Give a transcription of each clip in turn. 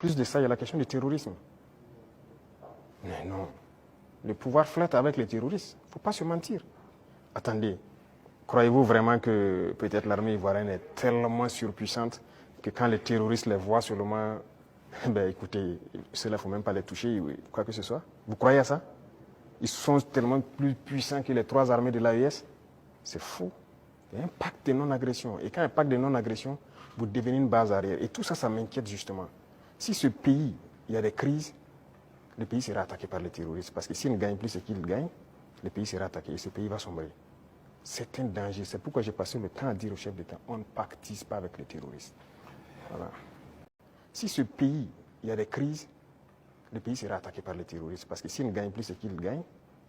Plus de ça, il y a la question du terrorisme. Mais non, le pouvoir flotte avec les terroristes. Il ne faut pas se mentir. Attendez, croyez-vous vraiment que peut-être l'armée ivoirienne est tellement surpuissante que quand les terroristes les voient seulement, ben écoutez, cela, il ne faut même pas les toucher, quoi que ce soit. Vous croyez à ça? Ils sont tellement plus puissants que les 3 armées de l'AES. C'est faux. Il y a un pacte de non-agression. Et quand il y a un pacte de non-agression, vous devenez une base arrière. Et tout ça, ça m'inquiète justement. Si ce pays, il y a des crises, le pays sera attaqué par les terroristes. Parce que s'ils ne gagnent plus ce qu'ils gagnent, le pays sera attaqué et ce pays va sombrer. C'est un danger. C'est pourquoi j'ai passé le temps à dire au chef d'État, on ne pactise pas avec les terroristes. Voilà. Si ce pays, il y a des crises, le pays sera attaqué par les terroristes. Parce que s'ils ne gagnent plus ce qu'ils gagnent,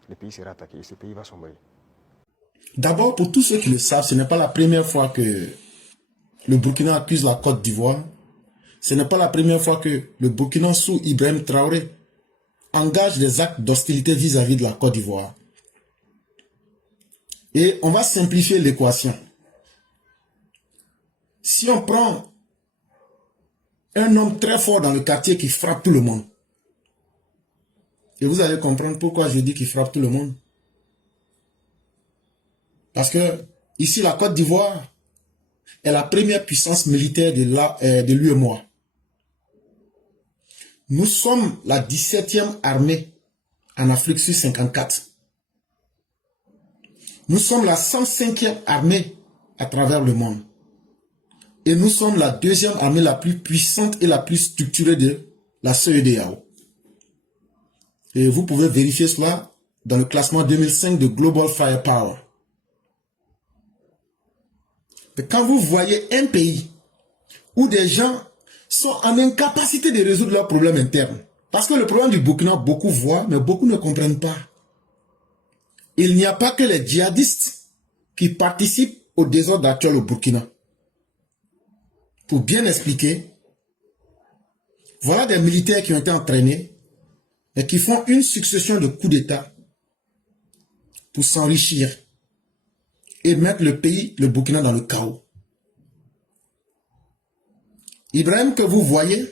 le pays sera attaqué et ce pays va sombrer. D'abord, pour tous ceux qui le savent, ce n'est pas la première fois que le Burkina accuse la Côte d'Ivoire. Ce n'est pas la première fois que le Burkina sous Ibrahim Traoré engage des actes d'hostilité vis-à-vis de la Côte d'Ivoire. Et on va simplifier l'équation. Si on prend un homme très fort dans le quartier qui frappe tout le monde, et vous allez comprendre pourquoi je dis qu'il frappe tout le monde. Parce que ici, la Côte d'Ivoire est la première puissance militaire de l'UEMOA. Nous sommes la 17e armée en Afrique sur 54. Nous sommes la 105e armée à travers le monde. Et nous sommes la 2e armée la plus puissante et la plus structurée de la CEDEAO. Et vous pouvez vérifier cela dans le classement 2005 de Global Firepower. Mais quand vous voyez un pays où des gens sont en incapacité de résoudre leurs problèmes internes, parce que le problème du Burkina, beaucoup voient, mais beaucoup ne comprennent pas. Il n'y a pas que les djihadistes qui participent au désordre actuel au Burkina. Pour bien expliquer, voilà des militaires qui ont été entraînés et qui font une succession de coups d'État pour s'enrichir et mettre le pays, le Burkina, dans le chaos. Ibrahim que vous voyez,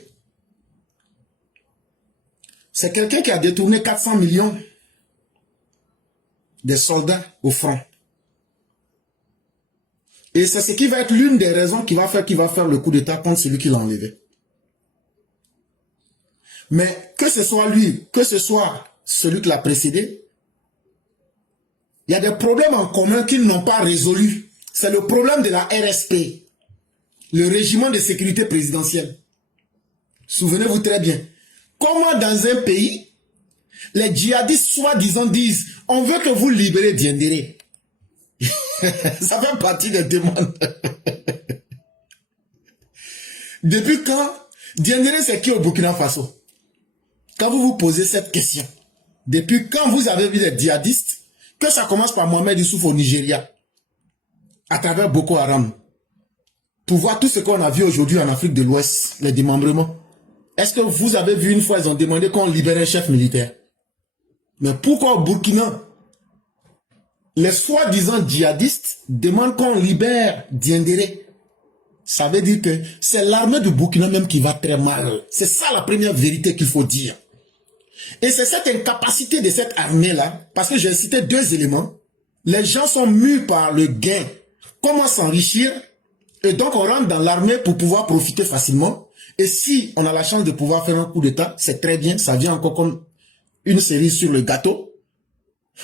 c'est quelqu'un qui a détourné 400 millions de soldats au front. Et c'est ce qui va être l'une des raisons qui va faire le coup d'État contre celui qui l'a enlevé. Mais que ce soit lui, que ce soit celui qui l'a précédé, il y a des problèmes en commun qu'ils n'ont pas résolus. C'est le problème de la RSP, le régiment de sécurité présidentielle. Souvenez-vous très bien. Comment dans un pays, les djihadistes soi-disant disent « On veut que vous libérez Diendéré ». Ça fait partie des demandes. Depuis quand Diendéré c'est qui au Burkina Faso? Quand vous vous posez cette question, depuis quand vous avez vu des djihadistes, que ça commence par Mohamed Issouf au Nigeria, à travers Boko Haram, pour voir tout ce qu'on a vu aujourd'hui en Afrique de l'Ouest, les démembrements. Est-ce que vous avez vu une fois, ils ont demandé qu'on libère un chef militaire? Mais pourquoi au Burkina, les soi-disant djihadistes demandent qu'on libère Diendéré? Ça veut dire que c'est l'armée du Burkina même qui va très mal. C'est ça la première vérité qu'il faut dire. Et c'est cette incapacité de cette armée-là, parce que j'ai cité 2 éléments. Les gens sont mus par le gain. Comment s'enrichir? Et donc on rentre dans l'armée pour pouvoir profiter facilement. Et si on a la chance de pouvoir faire un coup d'État, c'est très bien, ça vient encore comme une cerise sur le gâteau.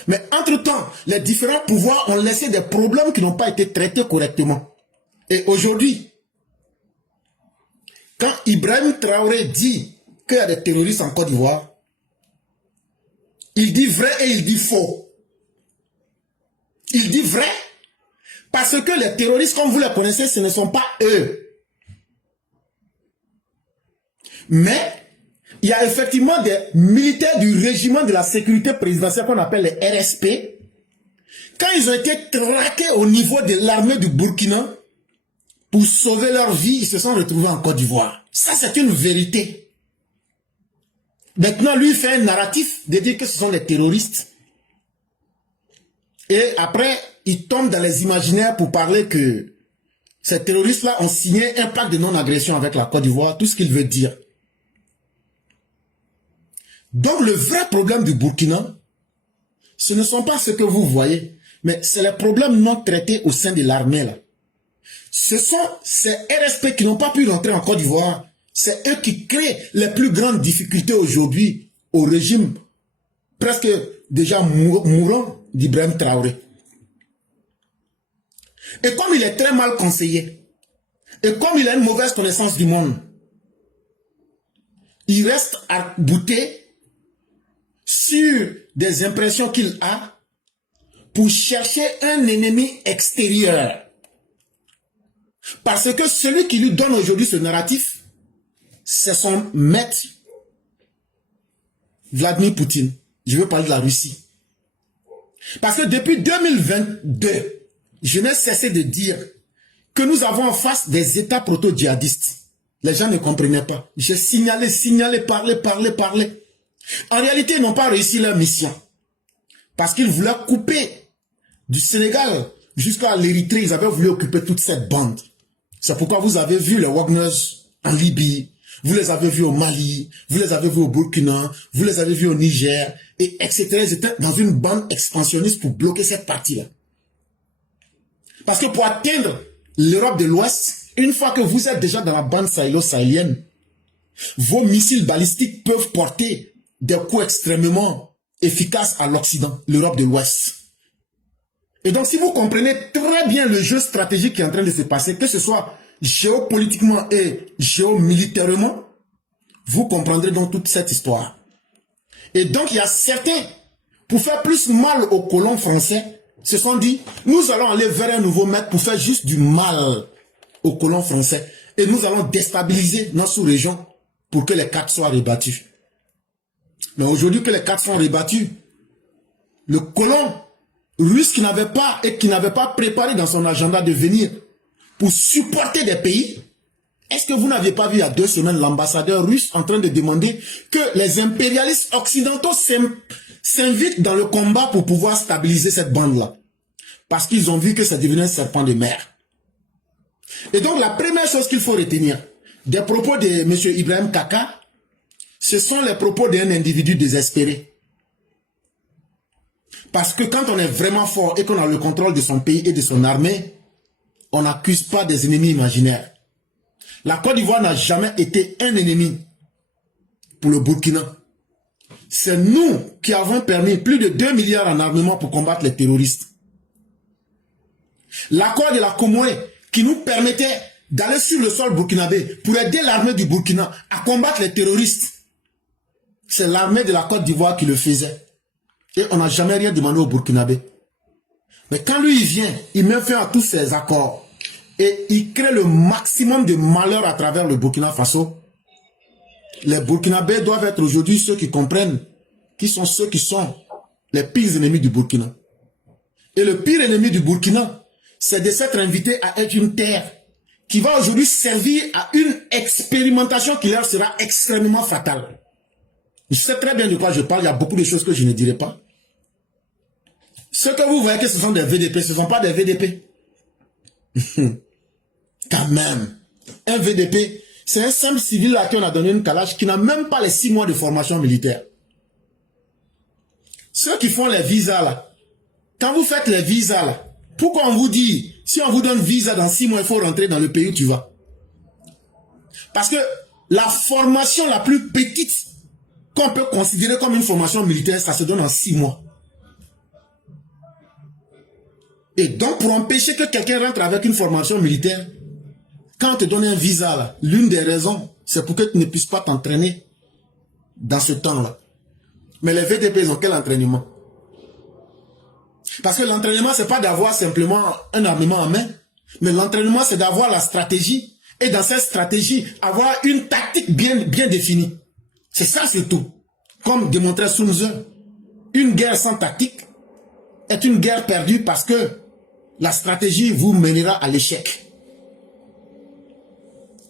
Mais entre-temps, les différents pouvoirs ont laissé des problèmes qui n'ont pas été traités correctement. Et aujourd'hui, quand Ibrahim Traoré dit qu'il y a des terroristes en Côte d'Ivoire, il dit vrai et il dit faux. Il dit vrai parce que les terroristes, comme vous les connaissez, ce ne sont pas eux. Mais il y a effectivement des militaires du régiment de la sécurité présidentielle qu'on appelle les RSP. Quand ils ont été traqués au niveau de l'armée du Burkina pour sauver leur vie, ils se sont retrouvés en Côte d'Ivoire. Ça, c'est une vérité. Maintenant, lui, il fait un narratif de dire que ce sont les terroristes. Et après, il tombe dans les imaginaires pour parler que ces terroristes-là ont signé un pacte de non-agression avec la Côte d'Ivoire, tout ce qu'il veut dire. Donc le vrai problème du Burkina, ce ne sont pas ce que vous voyez, mais c'est les problèmes non traités au sein de l'armée là. Ce sont ces RSP qui n'ont pas pu rentrer en Côte d'Ivoire. C'est eux qui créent les plus grandes difficultés aujourd'hui au régime presque déjà mourant d'Ibrahim Traoré. Et comme il est très mal conseillé, et comme il a une mauvaise connaissance du monde, il reste à bouter sur des impressions qu'il a pour chercher un ennemi extérieur. Parce que celui qui lui donne aujourd'hui ce narratif, c'est son maître, Vladimir Poutine. Je veux parler de la Russie. Parce que depuis 2022, je n'ai cessé de dire que nous avons en face des États proto-djihadistes. Les gens ne comprenaient pas. J'ai signalé, parlé. En réalité, ils n'ont pas réussi leur mission. Parce qu'ils voulaient couper du Sénégal jusqu'à l'Érythrée. Ils avaient voulu occuper toute cette bande. C'est pourquoi vous avez vu les Wagners en Libye, vous les avez vus au Mali, vous les avez vus au Burkina, vous les avez vus au Niger, et etc. Ils étaient dans une bande expansionniste pour bloquer cette partie-là. Parce que pour atteindre l'Europe de l'Ouest, une fois que vous êtes déjà dans la bande sahélo-sahélienne, vos missiles balistiques peuvent porter des coups extrêmement efficaces à l'Occident, l'Europe de l'Ouest. Et donc, si vous comprenez très bien le jeu stratégique qui est en train de se passer, que ce soit géopolitiquement et géomilitairement, vous comprendrez donc toute cette histoire. Et donc, il y a certains, pour faire plus mal aux colons français, se sont dit, nous allons aller vers un nouveau maître pour faire juste du mal aux colons français. Et nous allons déstabiliser notre sous-région pour que les cartes soient rebattues. Mais aujourd'hui que les cartes sont rebattues, le colon russe qui n'avait pas préparé dans son agenda de venir pour supporter des pays. Est-ce que vous n'aviez pas vu il y a 2 semaines l'ambassadeur russe en train de demander que les impérialistes occidentaux s'invitent dans le combat pour pouvoir stabiliser cette bande-là? Parce qu'ils ont vu que ça devenait un serpent de mer. Et donc la première chose qu'il faut retenir des propos de M. Ibrahim Kaka, ce sont les propos d'un individu désespéré. Parce que quand on est vraiment fort et qu'on a le contrôle de son pays et de son armée, on n'accuse pas des ennemis imaginaires. La Côte d'Ivoire n'a jamais été un ennemi pour le Burkina. C'est nous qui avons permis plus de 2 milliards en armement pour combattre les terroristes. L'accord de la Comoé qui nous permettait d'aller sur le sol burkinabé pour aider l'armée du Burkina à combattre les terroristes. C'est l'armée de la Côte d'Ivoire qui le faisait. Et on n'a jamais rien demandé au Burkinabé. Mais quand lui, il vient, il met fin à tous ces accords. Et il crée le maximum de malheur à travers le Burkina Faso. Les Burkinabés doivent être aujourd'hui ceux qui comprennent qui sont ceux qui sont les pires ennemis du Burkina. Et le pire ennemi du Burkina, c'est de s'être invité à être une terre qui va aujourd'hui servir à une expérimentation qui leur sera extrêmement fatale. Je sais très bien de quoi je parle, il y a beaucoup de choses que je ne dirai pas. Ce que vous voyez que ce sont des VDP, ce ne sont pas des VDP. Quand même. Un VDP, c'est un simple civil à qui on a donné une calage qui n'a même pas les 6 mois de formation militaire. Ceux qui font les visas là, quand vous faites les visas là, pourquoi on vous dit, si on vous donne visa dans 6 mois, il faut rentrer dans le pays où tu vas? Parce que la formation la plus petite qu'on peut considérer comme une formation militaire, ça se donne en 6 mois. Et donc, pour empêcher que quelqu'un rentre avec une formation militaire, quand on te donne un visa, l'une des raisons, c'est pour que tu ne puisses pas t'entraîner dans ce temps-là. Mais les VDP, ils ont quel entraînement? Parce que l'entraînement, c'est pas d'avoir simplement un armement en main, mais l'entraînement, c'est d'avoir la stratégie. Et dans cette stratégie, avoir une tactique bien définie. C'est ça surtout. Comme démontrait Sun Tzu, une guerre sans tactique est une guerre perdue parce que la stratégie vous mènera à l'échec.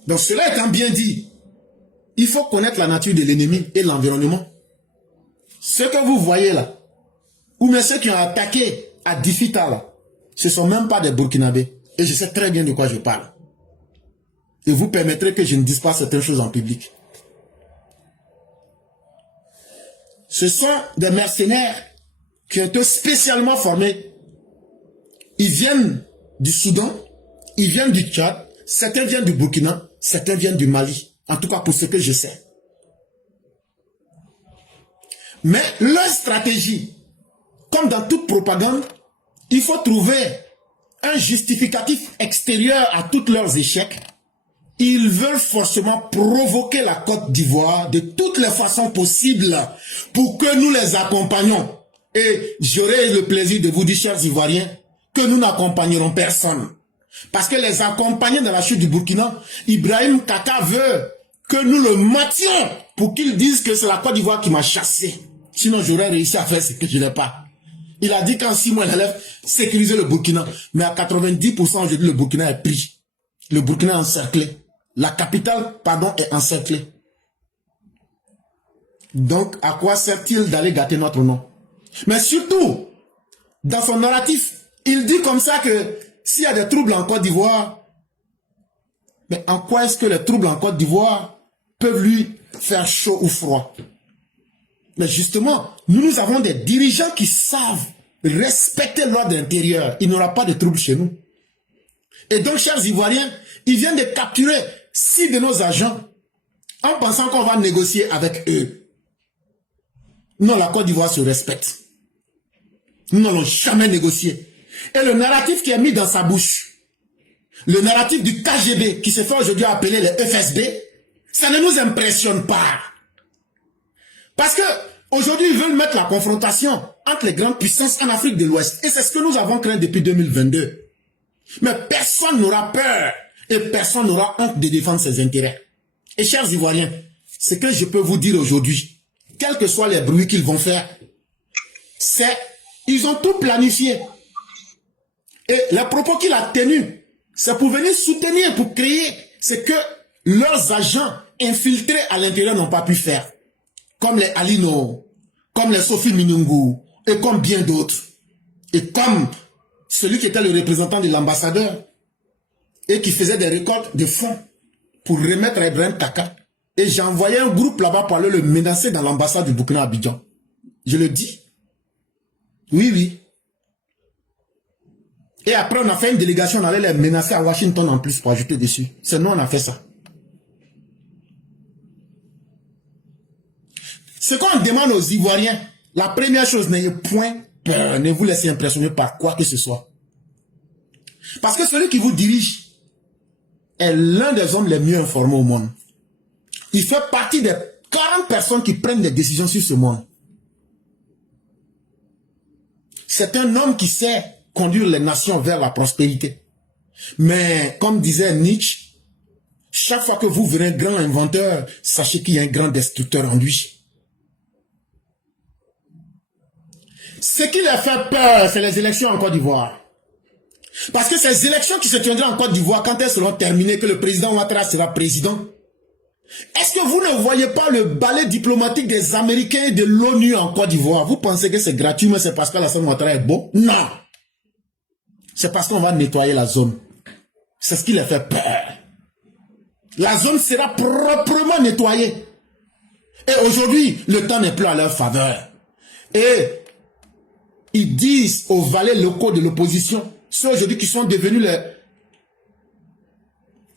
Donc cela étant bien dit, il faut connaître la nature de l'ennemi et l'environnement. Ce que vous voyez là, ou même ceux qui ont attaqué à Difita là, ce ne sont même pas des Burkinabés. Et je sais très bien de quoi je parle. Et vous permettrez que je ne dise pas certaines choses en public. Ce sont des mercenaires qui ont été spécialement formés. Ils viennent du Soudan, ils viennent du Tchad, certains viennent du Burkina, certains viennent du Mali. En tout cas, pour ce que je sais. Mais leur stratégie, comme dans toute propagande, il faut trouver un justificatif extérieur à tous leurs échecs. Ils veulent forcément provoquer la Côte d'Ivoire de toutes les façons possibles pour que nous les accompagnions. Et j'aurai le plaisir de vous dire, chers Ivoiriens, que nous n'accompagnerons personne. Parce que les accompagner dans la chute du Burkina, Ibrahim Kaka veut que nous le mations pour qu'ils disent que c'est la Côte d'Ivoire qui m'a chassé. Sinon, j'aurais réussi à faire ce que je n'ai pas. Il a dit qu'en 6 mois, il allait sécuriser le Burkina. Mais à 90%, aujourd'hui, le Burkina est pris. Le Burkina est encerclé. La capitale, pardon, est encerclée. Donc, à quoi sert-il d'aller gâter notre nom? Mais surtout, dans son narratif, il dit comme ça que s'il y a des troubles en Côte d'Ivoire, mais en quoi est-ce que les troubles en Côte d'Ivoire peuvent lui faire chaud ou froid? Mais justement, nous avons des dirigeants qui savent respecter l'ordre intérieur. Il n'y aura pas de troubles chez nous. Et donc, chers Ivoiriens, ils viennent de capturer 6 de nos agents en pensant qu'on va négocier avec eux. Non, la Côte d'Ivoire se respecte. Nous n'allons jamais négocier. Et le narratif qui est mis dans sa bouche, le narratif du KGB qui se fait aujourd'hui appeler le FSB, ça ne nous impressionne pas. Parce que aujourd'hui, ils veulent mettre la confrontation entre les grandes puissances en Afrique de l'Ouest. Et c'est ce que nous avons craint depuis 2022. Mais personne n'aura peur et personne n'aura honte de défendre ses intérêts. Et chers Ivoiriens, ce que je peux vous dire aujourd'hui, quels que soient les bruits qu'ils vont faire, c'est ils ont tout planifié. Et les propos qu'il a tenus, c'est pour venir soutenir, pour créer ce que leurs agents infiltrés à l'intérieur n'ont pas pu faire. Comme les Alino, comme les Sophie Minungu, et comme bien d'autres. Et comme celui qui était le représentant de l'ambassadeur, et qui faisait des récoltes de fonds pour remettre à Ibrahim Kaka. Et j'ai envoyé un groupe là-bas pour aller le menacer dans l'ambassade du Burkina à Abidjan. Je le dis. Oui, oui. Et après, on a fait une délégation, on allait les menacer à Washington en plus pour ajouter dessus. C'est nous, on a fait ça. Ce qu'on demande aux Ivoiriens, la première chose, n'ayez point peur, ne vous laissez impressionner par quoi que ce soit. Parce que celui qui vous dirige est l'un des hommes les mieux informés au monde. Il fait partie des 40 personnes qui prennent des décisions sur ce monde. C'est un homme qui sait conduire les nations vers la prospérité. Mais comme disait Nietzsche, chaque fois que vous verrez un grand inventeur, sachez qu'il y a un grand destructeur en lui. Ce qui leur fait peur, c'est les élections en Côte d'Ivoire. Parce que ces élections qui se tiendront en Côte d'Ivoire, quand elles seront terminées, que le président Ouattara sera président, est-ce que vous ne voyez pas le balai diplomatique des Américains et de l'ONU en Côte d'Ivoire? Vous pensez que c'est gratuit, mais c'est parce que Alassane Ouattara est beau? Non! C'est parce qu'on va nettoyer la zone. C'est ce qui les fait peur. La zone sera proprement nettoyée. Et aujourd'hui, le temps n'est plus à leur faveur. Et ils disent aux valets locaux de l'opposition, ceux aujourd'hui qui sont devenus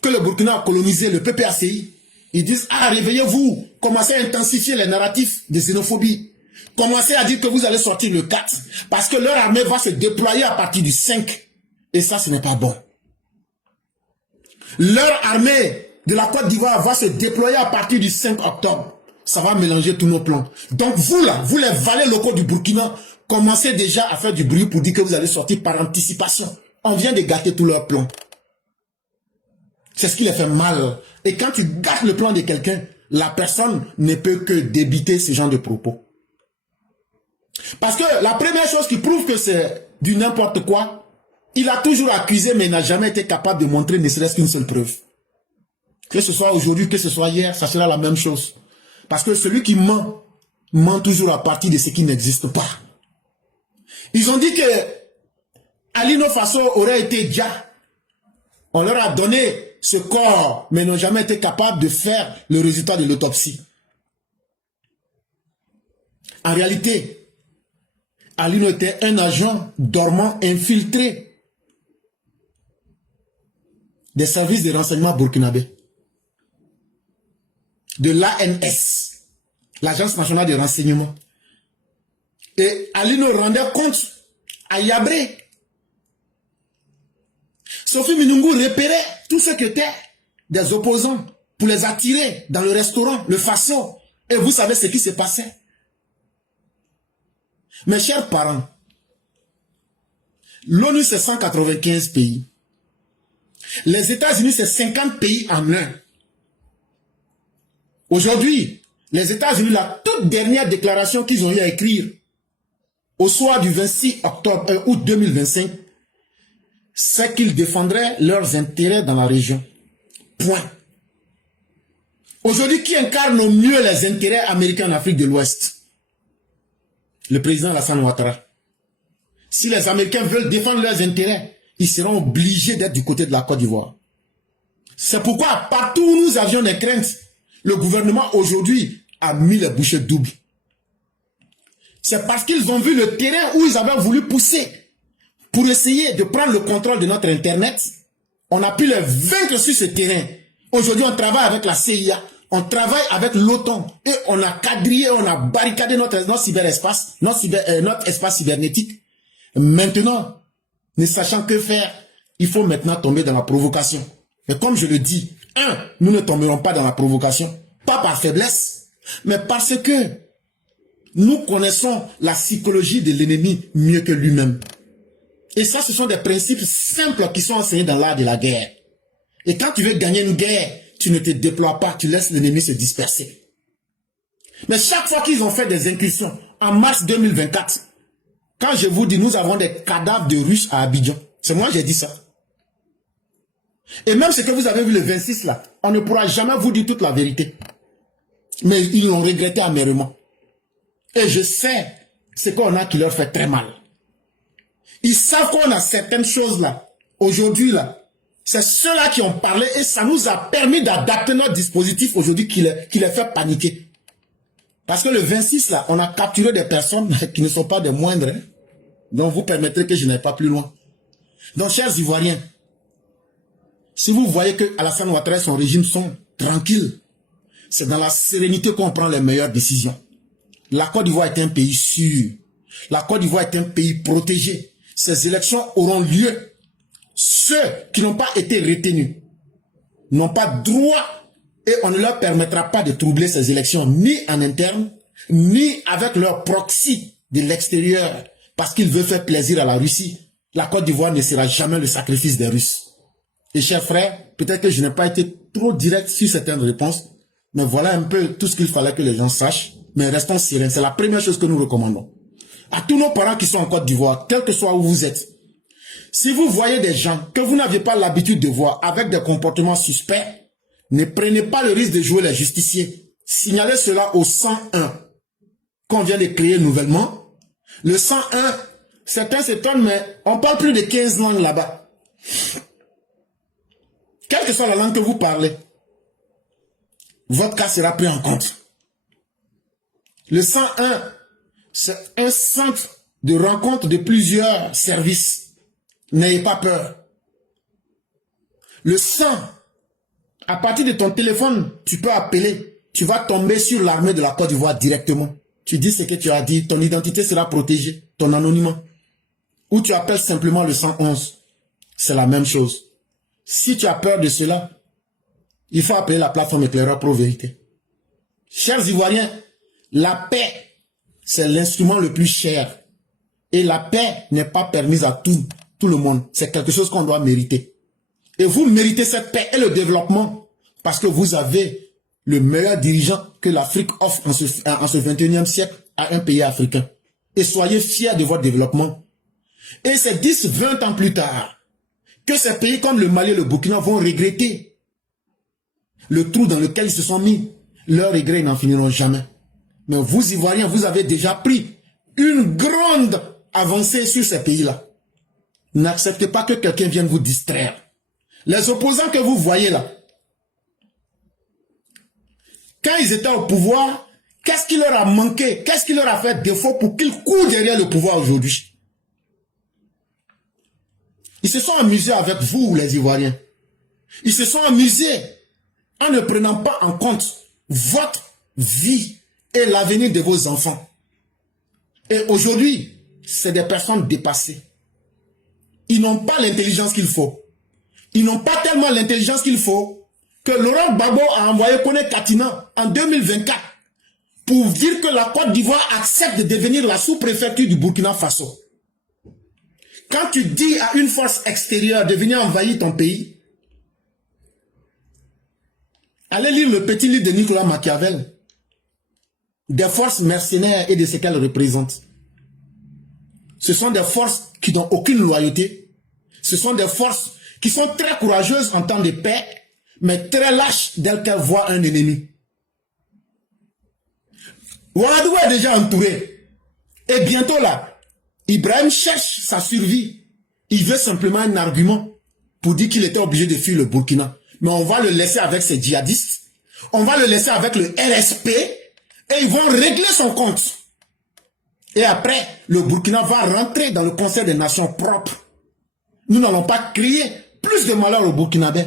que le Burkina a colonisé, le PPACI, ils disent, ah, réveillez-vous, commencez à intensifier les narratifs de xénophobie. Commencez à dire que vous allez sortir le 4, parce que leur armée va se déployer à partir du 5. Et ça, ce n'est pas bon. Leur armée de la Côte d'Ivoire va se déployer à partir du 5 octobre. Ça va mélanger tous nos plans. Donc vous là, vous les valets locaux du Burkina, commencez déjà à faire du bruit pour dire que vous allez sortir par anticipation. On vient de gâter tous leurs plans. C'est ce qui les fait mal. Et quand tu gâtes le plan de quelqu'un, la personne ne peut que débiter ce genre de propos. Parce que la première chose qui prouve que c'est du n'importe quoi, il a toujours accusé mais n'a jamais été capable de montrer ne serait-ce qu'une seule preuve. Que ce soit aujourd'hui, que ce soit hier, ça sera la même chose. Parce que celui qui ment, ment toujours à partir de ce qui n'existe pas. Ils ont dit que Alino Faso aurait été Dja. On leur a donné ce corps, mais n'ont jamais été capables de faire le résultat de l'autopsie. En réalité, Alino était un agent dormant infiltré des services de renseignement burkinabé, de l'ANS, l'Agence nationale de renseignement. Et Alino rendait compte à Yabré. Sophie Minungu repérait tous ceux qui étaient des opposants pour les attirer dans le restaurant, le façon. Et vous savez ce qui se passait. Mes chers parents, l'ONU c'est 195 pays. Les États-Unis c'est 50 pays en un. Aujourd'hui, les États-Unis, la toute dernière déclaration qu'ils ont eu à écrire au soir du 26 août 2025, c'est qu'ils défendraient leurs intérêts dans la région. Point. Aujourd'hui, qui incarne au mieux les intérêts américains en Afrique de l'Ouest? Le président Alassane Ouattara. Si les Américains veulent défendre leurs intérêts, ils seront obligés d'être du côté de la Côte d'Ivoire. C'est pourquoi, partout où nous avions des craintes, le gouvernement aujourd'hui a mis les bouchées doubles. C'est parce qu'ils ont vu le terrain où ils avaient voulu pousser pour essayer de prendre le contrôle de notre Internet. On a pu les vaincre sur ce terrain. Aujourd'hui, on travaille avec la CIA, on travaille avec l'OTAN et on a quadrillé, on a barricadé notre cyberespace, notre espace cybernétique. Maintenant, ne sachant que faire, il faut maintenant tomber dans la provocation. Mais comme je le dis, nous ne tomberons pas dans la provocation, pas par faiblesse, mais parce que nous connaissons la psychologie de l'ennemi mieux que lui-même. Et ça, ce sont des principes simples qui sont enseignés dans l'art de la guerre. Et quand tu veux gagner une guerre, tu ne te déploies pas, tu laisses l'ennemi se disperser. Mais chaque fois qu'ils ont fait des incursions, en mars 2024, quand je vous dis, nous avons des cadavres de Russes à Abidjan, c'est moi qui ai dit ça. Et même ce que vous avez vu le 26 là, on ne pourra jamais vous dire toute la vérité. Mais ils l'ont regretté amèrement. Et je sais ce qu'on a qui leur fait très mal. Ils savent qu'on a certaines choses là, aujourd'hui là. C'est ceux-là qui ont parlé et ça nous a permis d'adapter notre dispositif aujourd'hui qui les fait paniquer. Parce que le 26 là, on a capturé des personnes qui ne sont pas des moindres. Hein. Donc vous permettrez que je n'aille pas plus loin. Donc chers Ivoiriens, si vous voyez que Alassane Ouattara et son régime sont tranquilles, c'est dans la sérénité qu'on prend les meilleures décisions. La Côte d'Ivoire est un pays sûr. La Côte d'Ivoire est un pays protégé. Ces élections auront lieu. Ceux qui n'ont pas été retenus n'ont pas droit et on ne leur permettra pas de troubler ces élections ni en interne, ni avec leur proxy de l'extérieur parce qu'ils veulent faire plaisir à la Russie. La Côte d'Ivoire ne sera jamais le sacrifice des Russes. Et chers frères, peut-être que je n'ai pas été trop direct sur certaines réponses, mais voilà un peu tout ce qu'il fallait que les gens sachent. Mais restons sereins, c'est la première chose que nous recommandons. À tous nos parents qui sont en Côte d'Ivoire, quel que soit où vous êtes, si vous voyez des gens que vous n'aviez pas l'habitude de voir avec des comportements suspects, ne prenez pas le risque de jouer les justiciers. Signalez cela au 101 qu'on vient de créer nouvellement. Le 101, certains s'étonnent, mais on parle plus de 15 langues là-bas. Quelle que soit la langue que vous parlez, votre cas sera pris en compte. Le 101, c'est un centre de rencontre de plusieurs services. N'ayez pas peur. Le 100, à partir de ton téléphone, tu peux appeler. Tu vas tomber sur l'armée de la Côte d'Ivoire directement. Tu dis ce que tu as dit, ton identité sera protégée, ton anonymat. Ou tu appelles simplement le 111. C'est la même chose. Si tu as peur de cela, il faut appeler la plateforme éclaireur Pro Vérité. Chers Ivoiriens, la paix, c'est l'instrument le plus cher. Et la paix n'est pas permise à tout le monde. C'est quelque chose qu'on doit mériter. Et vous méritez cette paix et le développement parce que vous avez le meilleur dirigeant que l'Afrique offre en ce 21e siècle à un pays africain. Et soyez fiers de votre développement. Et c'est 10, 20 ans plus tard que ces pays comme le Mali et le Burkina vont regretter le trou dans lequel ils se sont mis. Leurs regrets n'en finiront jamais. Mais vous, Ivoiriens, vous avez déjà pris une grande avancée sur ces pays-là. N'acceptez pas que quelqu'un vienne vous distraire. Les opposants que vous voyez là, quand ils étaient au pouvoir, Qu'est-ce qui leur a manqué? Qu'est-ce qui leur a fait défaut pour qu'ils courent derrière le pouvoir aujourd'hui? Ils se sont amusés avec vous, les Ivoiriens. Ils se sont amusés en ne prenant pas en compte votre vie et l'avenir de vos enfants. Et aujourd'hui, c'est des personnes dépassées. Ils n'ont pas l'intelligence qu'il faut. Ils n'ont pas tellement l'intelligence qu'il faut que Laurent Gbagbo a envoyé Kone Katina en 2024 pour dire que la Côte d'Ivoire accepte de devenir la sous-préfecture du Burkina Faso. Quand tu dis à une force extérieure de venir envahir ton pays, allez lire le petit livre de Nicolas Machiavel, des forces mercenaires et de ce qu'elles représentent. Ce sont des forces qui n'ont aucune loyauté. Ce sont des forces qui sont très courageuses en temps de paix, mais très lâches dès qu'elles voient un ennemi. Ouagadougou est déjà entouré. Et bientôt là, Ibrahim cherche sa survie. Il veut simplement un argument pour dire qu'il était obligé de fuir le Burkina. Mais on va le laisser avec ses djihadistes. On va le laisser avec le RSP. Et ils vont régler son compte. Et après, le Burkina va rentrer dans le Conseil des Nations propres. Nous n'allons pas créer plus de malheur au Burkinabé.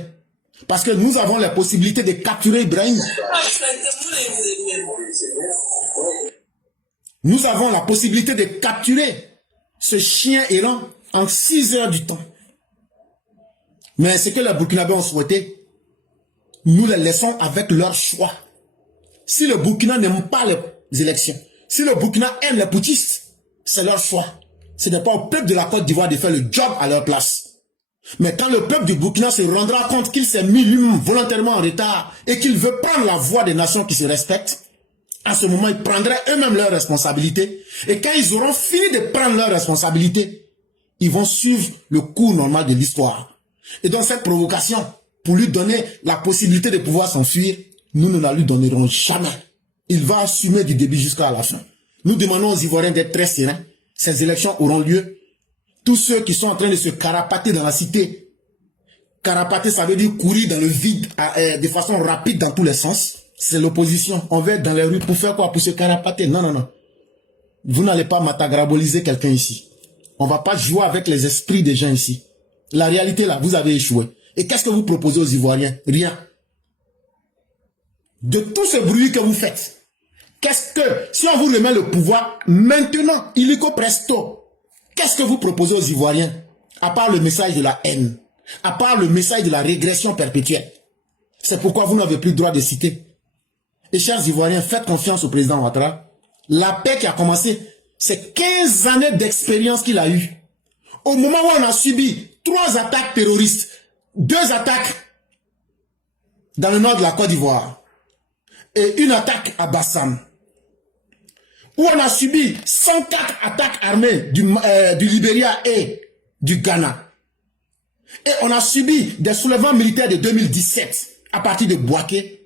Parce que nous avons la possibilité de capturer Ibrahim. Nous avons la possibilité de capturer ce chien errant en 6 heures du temps. Mais ce que les Burkinabés ont souhaité, nous les laissons avec leur choix. Si le Burkina n'aime pas les élections, si le Burkina aime les putschistes, c'est leur choix. Ce n'est pas au peuple de la Côte d'Ivoire de faire le job à leur place. Mais quand le peuple du Burkina se rendra compte qu'il s'est mis lui-même volontairement en retard et qu'il veut prendre la voie des nations qui se respectent, à ce moment, ils prendraient eux-mêmes leurs responsabilités. Et quand ils auront fini de prendre leurs responsabilités, ils vont suivre le cours normal de l'histoire. Et dans cette provocation, pour lui donner la possibilité de pouvoir s'enfuir, nous ne la lui donnerons jamais. Il va assumer du début jusqu'à la fin. Nous demandons aux Ivoiriens d'être très sereins. Ces élections auront lieu. Tous ceux qui sont en train de se carapater dans la cité, carapater, ça veut dire courir dans le vide de façon rapide dans tous les sens. C'est l'opposition. On va être dans les rues pour faire quoi? Pour se carapater. Non, non, non. Vous n'allez pas matagraboliser quelqu'un ici. On ne va pas jouer avec les esprits des gens ici. La réalité là, vous avez échoué. Et qu'est-ce que vous proposez aux Ivoiriens? Rien. De tout ce bruit que vous faites, qu'est-ce que, si on vous remet le pouvoir maintenant, illico presto, qu'est-ce que vous proposez aux Ivoiriens? À part le message de la haine, à part le message de la régression perpétuelle. C'est pourquoi vous n'avez plus le droit de citer. Et chers Ivoiriens, faites confiance au président Ouattara. La paix qui a commencé, c'est 15 années d'expérience qu'il a eu. Au moment où on a subi 3 attaques terroristes, 2 attaques dans le nord de la Côte d'Ivoire et une attaque à Bassam, où on a subi 104 attaques armées du Libéria et du Ghana. Et on a subi des soulèvements militaires de 2017 à partir de Bouaké.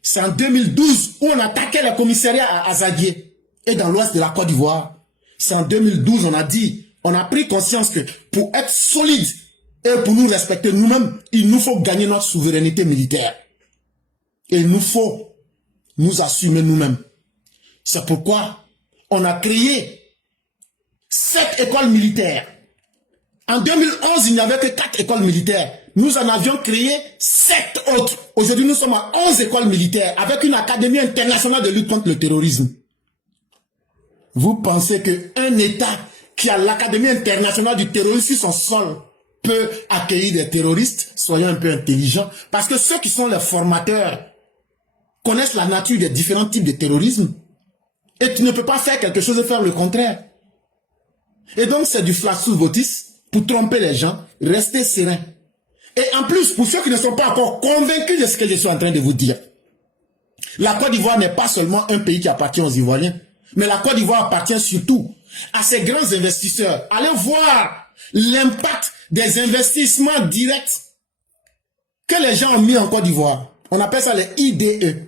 C'est en 2012 où on attaquait le commissariat à Azadié et dans l'ouest de la Côte d'Ivoire. C'est en 2012 on a pris conscience que pour être solide et pour nous respecter nous-mêmes, il nous faut gagner notre souveraineté militaire. Et il nous faut nous assumer nous-mêmes. C'est pourquoi on a créé 7 écoles militaires. En 2011, il n'y avait que 4 écoles militaires. Nous en avions créé 7 autres. Aujourd'hui, nous sommes à 11 écoles militaires avec une académie internationale de lutte contre le terrorisme. Vous pensez qu'un État qui a l'académie internationale du terrorisme sur son sol peut accueillir des terroristes? Soyez un peu intelligents. Parce que ceux qui sont les formateurs connaissent la nature des différents types de terrorisme. Et tu ne peux pas faire quelque chose et faire le contraire. Et donc, c'est du flash-sous-votis pour tromper les gens. Restez sereins. Et en plus, pour ceux qui ne sont pas encore convaincus de ce que je suis en train de vous dire, la Côte d'Ivoire n'est pas seulement un pays qui appartient aux Ivoiriens, mais la Côte d'Ivoire appartient surtout à ces grands investisseurs. Allez voir l'impact des investissements directs que les gens ont mis en Côte d'Ivoire. On appelle ça les IDE.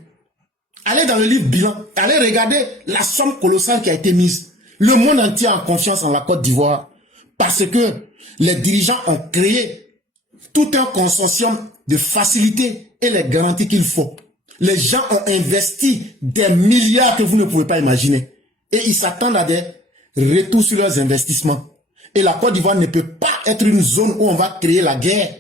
Allez dans le livre bilan, allez regarder la somme colossale qui a été mise. Le monde entier a confiance en la Côte d'Ivoire parce que les dirigeants ont créé tout un consortium de facilités et les garanties qu'il faut. Les gens ont investi des milliards que vous ne pouvez pas imaginer. Et ils s'attendent à des retours sur leurs investissements. Et la Côte d'Ivoire ne peut pas être une zone où on va créer la guerre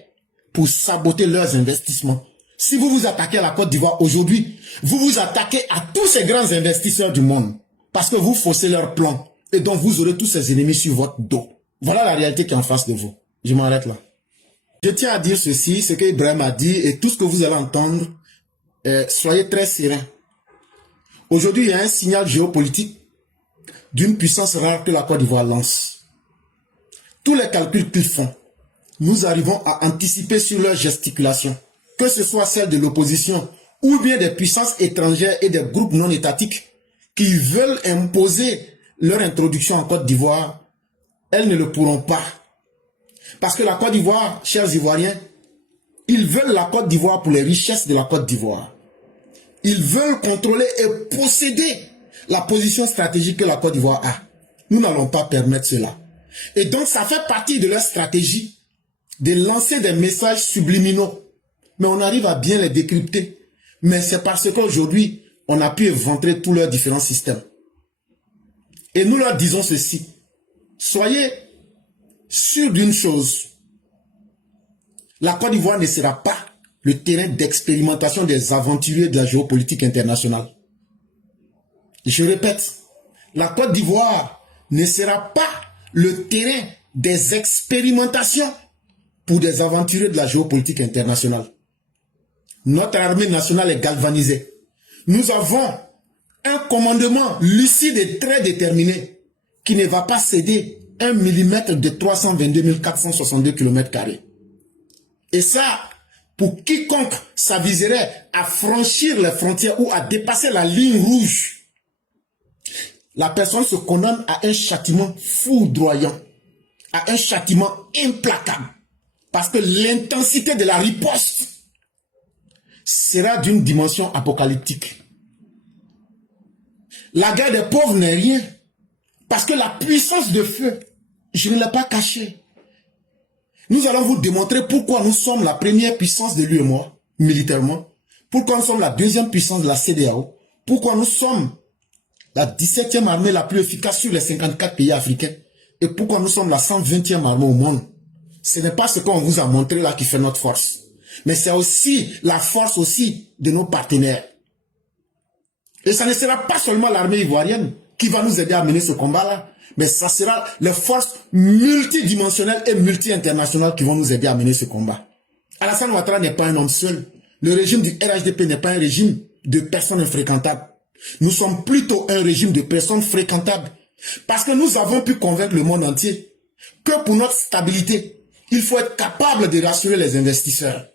pour saboter leurs investissements. Si vous vous attaquez à la Côte d'Ivoire aujourd'hui, vous vous attaquez à tous ces grands investisseurs du monde. Parce que vous faussez leurs plans. Et donc vous aurez tous ces ennemis sur votre dos. Voilà la réalité qui est en face de vous. Je m'arrête là. Je tiens à dire ceci, ce qu'Ibrahim a dit et tout ce que vous allez entendre. Soyez très sereins. Aujourd'hui, il y a un signal géopolitique d'une puissance rare que la Côte d'Ivoire lance. Tous les calculs qu'ils font, nous arrivons à anticiper sur leur gesticulation, que ce soit celle de l'opposition ou bien des puissances étrangères et des groupes non étatiques qui veulent imposer leur introduction en Côte d'Ivoire. Elles ne le pourront pas. Parce que la Côte d'Ivoire, chers Ivoiriens, ils veulent la Côte d'Ivoire pour les richesses de la Côte d'Ivoire. Ils veulent contrôler et posséder la position stratégique que la Côte d'Ivoire a. Nous n'allons pas permettre cela. Et donc, ça fait partie de leur stratégie de lancer des messages subliminaux. Mais on arrive à bien les décrypter. Mais c'est parce qu'aujourd'hui, on a pu éventrer tous leurs différents systèmes. Et nous leur disons ceci. Soyez sûrs d'une chose. La Côte d'Ivoire ne sera pas le terrain d'expérimentation des aventuriers de la géopolitique internationale. Je répète, la Côte d'Ivoire ne sera pas le terrain des expérimentations pour des aventuriers de la géopolitique internationale. Notre armée nationale est galvanisée. Nous avons un commandement lucide et très déterminé qui ne va pas céder 1 mm de 322 462 km². Et ça, pour quiconque s'aviserait à franchir les frontières ou à dépasser la ligne rouge, la personne se condamne à un châtiment foudroyant, à un châtiment implacable. Parce que l'intensité de la riposte sera d'une dimension apocalyptique. La guerre des pauvres n'est rien. Parce que la puissance de feu, je ne l'ai pas cachée. Nous allons vous démontrer pourquoi nous sommes la première puissance de l'UEMOA, militairement. Pourquoi nous sommes la deuxième puissance de la CEDEAO. Pourquoi nous sommes la 17e armée la plus efficace sur les 54 pays africains. Et pourquoi nous sommes la 120e armée au monde. Ce n'est pas ce qu'on vous a montré là qui fait notre force. Mais c'est aussi la force aussi de nos partenaires. Et ça ne sera pas seulement l'armée ivoirienne qui va nous aider à mener ce combat-là. Mais ça sera les forces multidimensionnelles et multi-internationales qui vont nous aider à mener ce combat. Alassane Ouattara n'est pas un homme seul. Le régime du RHDP n'est pas un régime de personnes infréquentables. Nous sommes plutôt un régime de personnes fréquentables. Parce que nous avons pu convaincre le monde entier que pour notre stabilité, il faut être capable de rassurer les investisseurs.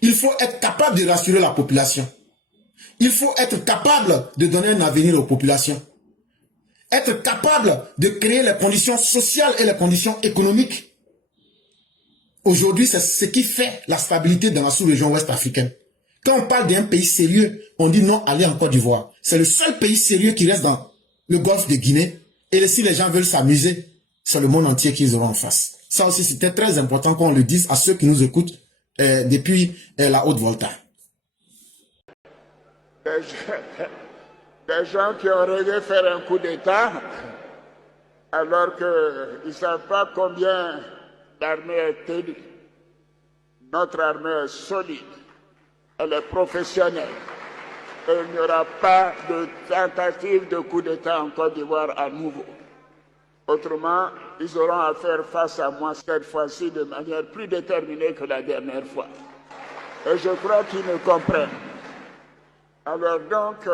Il faut être capable de rassurer la population. Il faut être capable de donner un avenir aux populations. Être capable de créer les conditions sociales et les conditions économiques. Aujourd'hui, c'est ce qui fait la stabilité dans la sous-région ouest africaine. Quand on parle d'un pays sérieux, on dit non, allez en Côte d'Ivoire. C'est le seul pays sérieux qui reste dans le golfe de Guinée. Et si les gens veulent s'amuser, c'est le monde entier qu'ils auront en face. Ça aussi, c'était très important qu'on le dise à ceux qui nous écoutent depuis la Haute-Volta. Des gens qui auraient dû faire un coup d'État alors qu'ils ne savent pas combien l'armée est tenue. Notre armée est solide, elle est professionnelle. Et il n'y aura pas de tentative de coup d'État en Côte d'Ivoire à nouveau. Autrement, ils auront à faire face à moi cette fois-ci de manière plus déterminée que la dernière fois. Et je crois qu'ils me comprennent. Alors donc,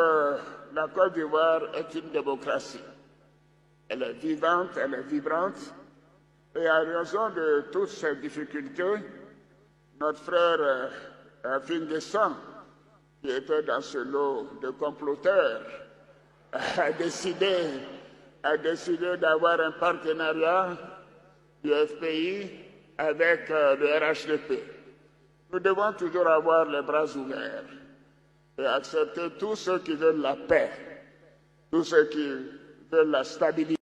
la Côte d'Ivoire est une démocratie. Elle est vivante, elle est vibrante. Et à raison de toutes ces difficultés, notre frère Finguessan, qui était dans ce lot de comploteurs, a décidé d'avoir un partenariat du FPI avec le RHDP. Nous devons toujours avoir les bras ouverts et accepter tous ceux qui veulent la paix, tous ceux qui veulent la stabilité.